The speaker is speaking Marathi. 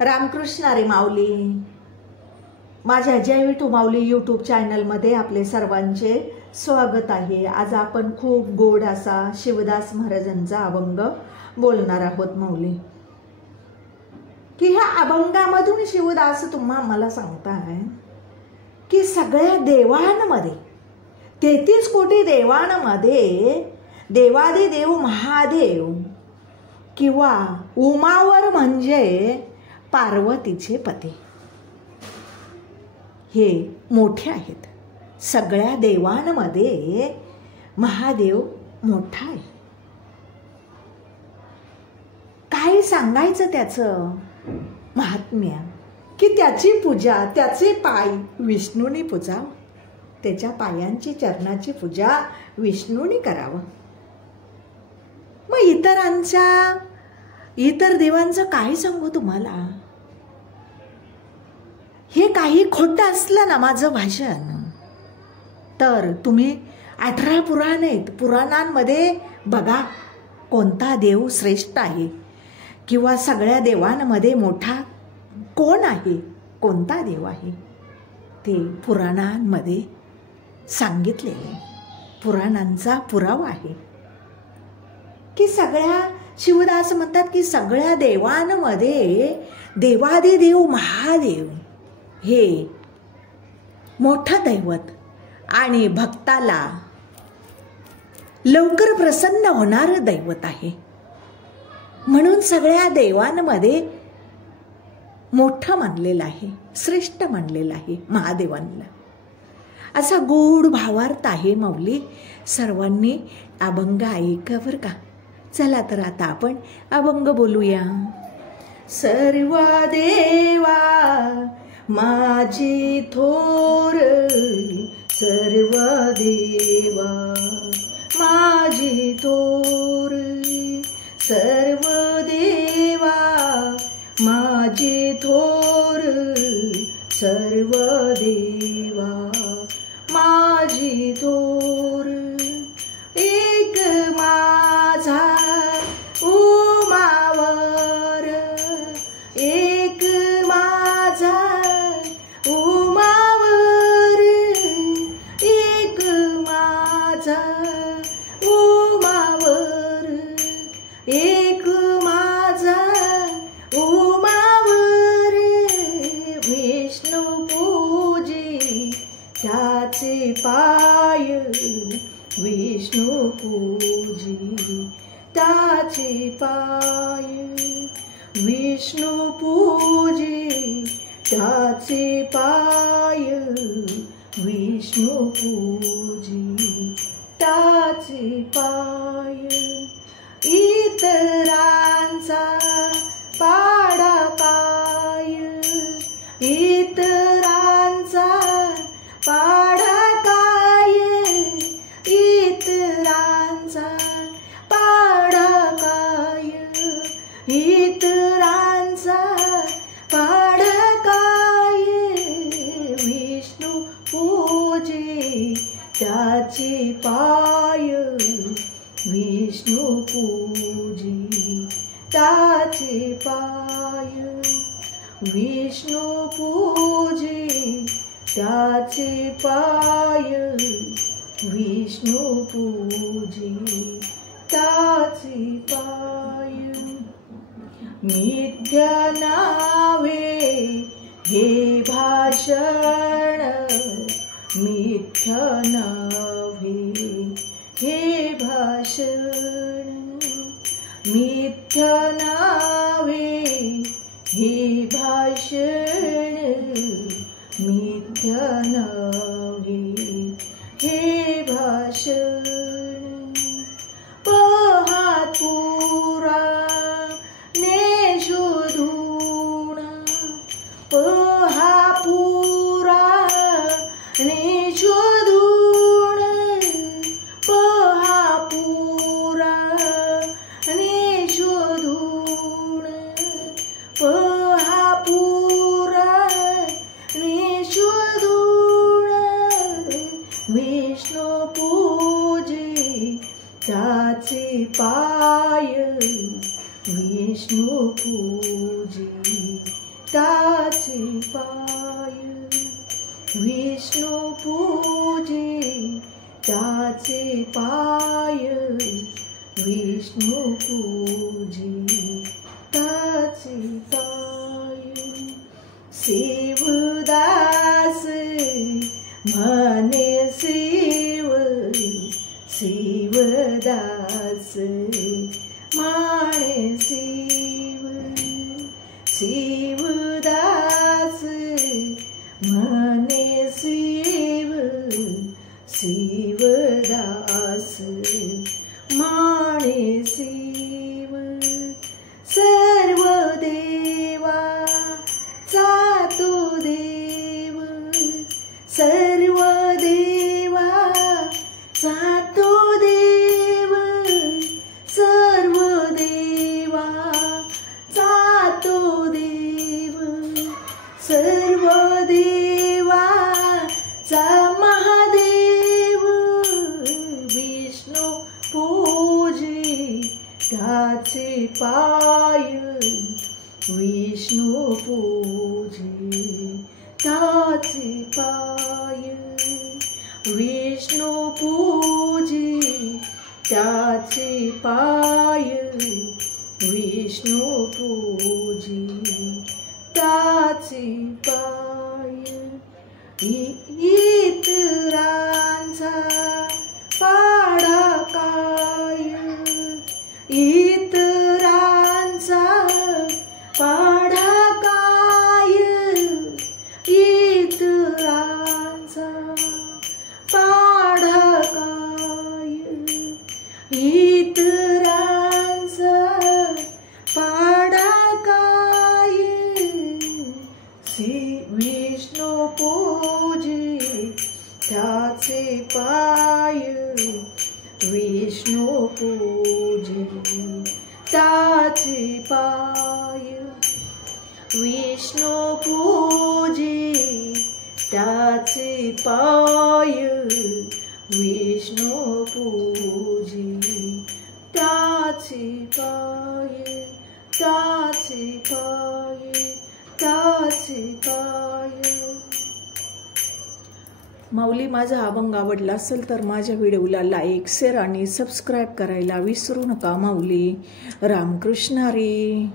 रामकृष्ण हरी माऊली. माझ्या जय विठू माऊली यूट्यूब चॅनलमध्ये आपले सर्वांचे स्वागत आहे. आज आपण खूप गोड असा शिवदास महाराजांचा अभंग बोलणार आहोत माऊली. की ह्या अभंगामधून शिवदास मला सांगताय की सगळ्या देवांमध्ये 33 कोटी देवांमध्ये देवादिदेव महादेव किंवा उमावर म्हणजे पार्वतीचे पती हे मोठे आहेत. सगळ्या देवांमध्ये महादेव मोठा आहे. काय सांगायचं त्याचं महात्म्य की त्याची पूजा, त्याचे पाय विष्णूने पूजावं, त्याच्या पायांची चरणाची पूजा विष्णूने करावं. मग इतर देवांचं काय सांगू तुम्हाला. हे काही खोटं असलं ना माझं भाषण तर तुम्ही 18 पुराण आहेत, पुराणांमध्ये बघा कोणता देव श्रेष्ठ आहे किंवा सगळ्या देवांमध्ये मोठा कोण आहे, कोणता देव आहे ते पुराणांमध्ये सांगितलेले. पुराणांचा पुरावा आहे की सगळ्या शिवदास म्हणतात की सगळ्या देवांमध्ये देवादिदेव महादेव हे मोठं दैवत आणि भक्ताला लवकर प्रसन्न होणारं दैवत आहे. म्हणून सगळ्या देवांमध्ये मोठं मानलेलं आहे, श्रेष्ठ मानलेलं आहे महादेवांना. असा गोड भावार्थ आहे माऊली. सर्वांनी अभंग ऐका बरं का. चला तर आता आपण अभंग बोलूया. सर्व देवा माझी थोर, सर्व देवा माझी थोर, सर्व देवा माझी थोर, सर्व देवा माझी थोर. एक माझा उमावर, एक माझा उमावर, एक माझा उमावर, एक माझा उमावर. विष्णू पूजी त्याचे पाय, विष्णू पूजी त्याचे पाय, विष्णू पूजी त्याचे पाय, विष्णू पूजी त्याचे पाय. इतरांचा पाडा काय, इतरांचा पाडा काय, इतरांचा पाडा काय, इतरांचा पाडा काय. विष्णू पूजे त्याचे पाय, विष्णू पूजी त्याचे पाय, विष्णू पूजी त्याचे पाय, विष्णू पूजी त्याचे पाय. मिथ्या नावे हे भाषण, मिथ्या नावे हे भाषण, मिथ्या नावे हे भाषण, मिथ्या नावे हे भाषण. पहा पुरा ने शोधून, पहा पुरा ने शोधून, पहा पुरा ने शोधून, पहा पुरा ने शोधून. विष्णू पूजी त्याचे पाय, विष्णू पूजी पाय विष्णू पूजे त्याचे पाय विष्णू पूजे त्याचे पाय शिवदास म्हणे शिवदास माणे शिवदास म्हणे शिवदास माणे शिव सर्व देवाचा तो देव सर्व देवाचा तो देव सर्व देवाचा तो देव सर्व देवाचा महादेव विष्णू पूजे त्याचे पाय विष्णू पूजे त्याचे पाय विष्णू पूजे त्याचे पाय विष्णू पूजे त्याचे पाय इतरांचा पाडा काय इतरांचा पाडा काय इतरांचा पाडा काय इतरांचा पाडा काय विष्णू पूजे त्याचे पाय विष्णू पूजे त्याचे पाय विष्णू पूजे त्याचे पाय विष्णू पूजे त्याचे पाय त्याचे पाय त्याचे पाय. माऊली, माझा अभंग आवडला असेल तर माझ्या व्हिडिओला लाईक, शेअर आणि सबस्क्राईब करायला विसरू नका माऊली. रामकृष्ण हरी.